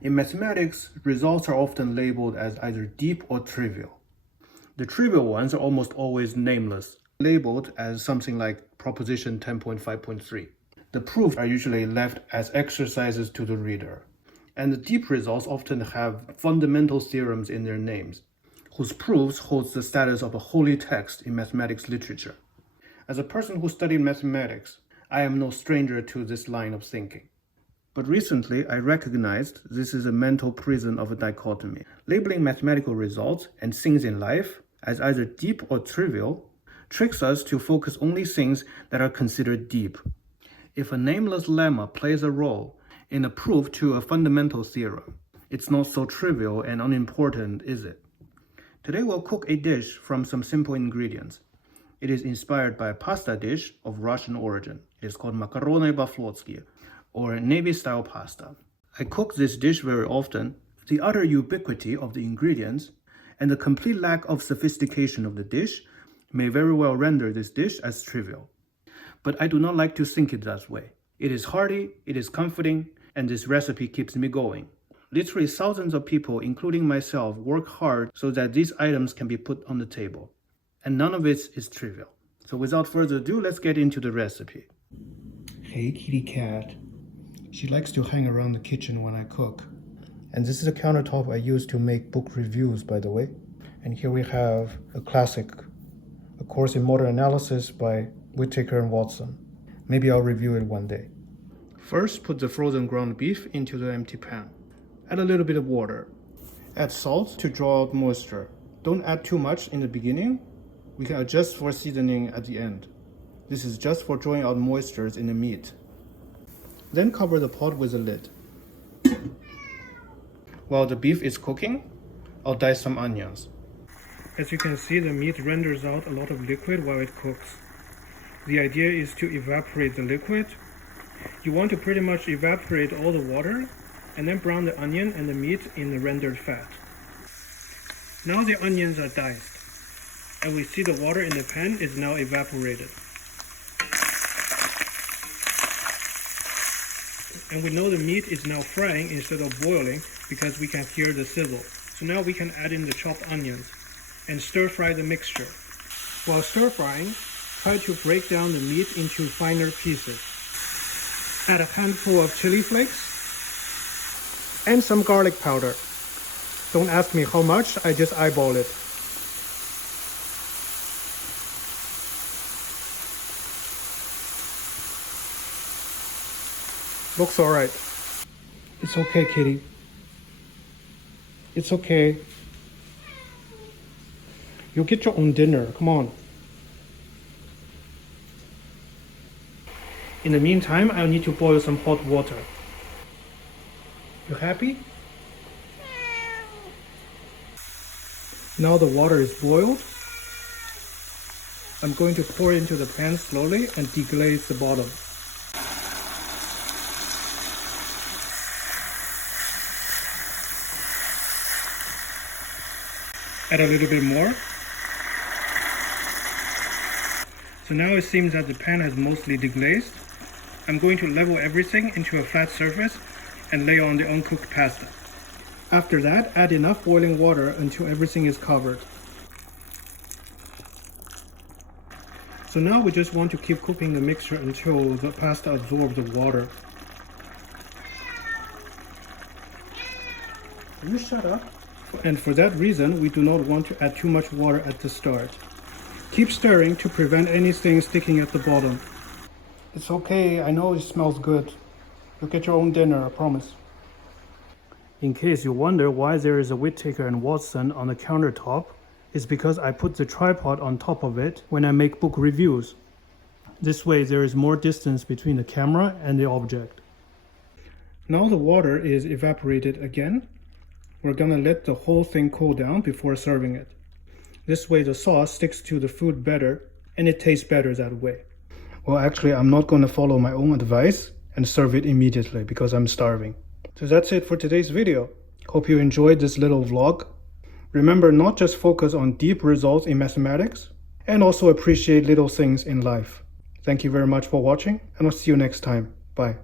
In mathematics, results are often labeled as either deep or trivial. The trivial ones are almost always nameless, labeled as something like proposition 10.5.3. The proofs are usually left as exercises to the reader. And the deep results often have fundamental theorems in their names, whose proofs holds the status of a holy text in mathematics literature. As a person who studied mathematics, I am no stranger to this line of thinking. But recently, I recognized this is a mental prison of a dichotomy. Labeling mathematical results and things in life as either deep or trivial tricks us to focus only things that are considered deep. If a nameless lemma plays a role in a proof to a fundamental theorem, it's not so trivial and unimportant, is it? Today we'll cook a dish from some simple ingredients. It is inspired by a pasta dish of Russian origin. It is called makaroni po-flotsky, or Navy-style pasta. I cook this dish very often. The utter ubiquity of the ingredients and the complete lack of sophistication of the dish may very well render this dish as trivial. But I do not like to think it that way. It is hearty, it is comforting, and this recipe keeps me going. Literally thousands of people, including myself, work hard so that these items can be put on the table. And none of it is trivial. So without further ado, let's get into the recipe. Hey kitty cat. She likes to hang around the kitchen when I cook. And this is a countertop I use to make book reviews, by the way. And here we have a classic, A Course in Modern Analysis by Whittaker and Watson. Maybe I'll review it one day. First, put the frozen ground beef into the empty pan. Add a little bit of water. Add salt to draw out moisture. Don't add too much in the beginning. We can adjust for seasoning at the end. This is just for drawing out moistures in the meat. Then cover the pot with a lid. While the beef is cooking, I'll dice some onions. As you can see, the meat renders out a lot of liquid while it cooks. The idea is to evaporate the liquid. You want to pretty much evaporate all the water and then brown the onion and the meat in the rendered fat. Now the onions are diced, and we see the water in the pan is now evaporated. And we know the meat is now frying instead of boiling because we can hear the sizzle. So now we can add in the chopped onions and stir fry the mixture. While stir frying, try to break down the meat into finer pieces. Add a handful of chili flakes and some garlic powder. Don't ask me how much, I just eyeball it. Looks alright. It's okay, kitty. It's okay. You'll get your own dinner, come on. In the meantime, I'll need to boil some hot water. You happy? Now the water is boiled. I'm going to pour into the pan slowly and deglaze the bottom. Add a little bit more. So now it seems that the pan has mostly deglazed. I'm going to level everything into a flat surface and lay on the uncooked pasta. After that, add enough boiling water until everything is covered. So now we just want to keep cooking the mixture until the pasta absorbs the water. Will you shut up? And for that reason, we do not want to add too much water at the start. Keep stirring to prevent anything sticking at the bottom. It's okay, I know it smells good. You'll get your own dinner, I promise. In case you wonder why there is a Whittaker and Watson on the countertop, it's because I put the tripod on top of it when I make book reviews. This way there is more distance between the camera and the object. Now the water is evaporated again. We're gonna let the whole thing cool down before serving it. This way the sauce sticks to the food better and it tastes better that way. Well, actually, I'm not gonna follow my own advice and serve it immediately because I'm starving. So that's it for today's video. Hope you enjoyed this little vlog. Remember, not just focus on deep results in mathematics, and also appreciate little things in life. Thank you very much for watching, and I'll see you next time. Bye.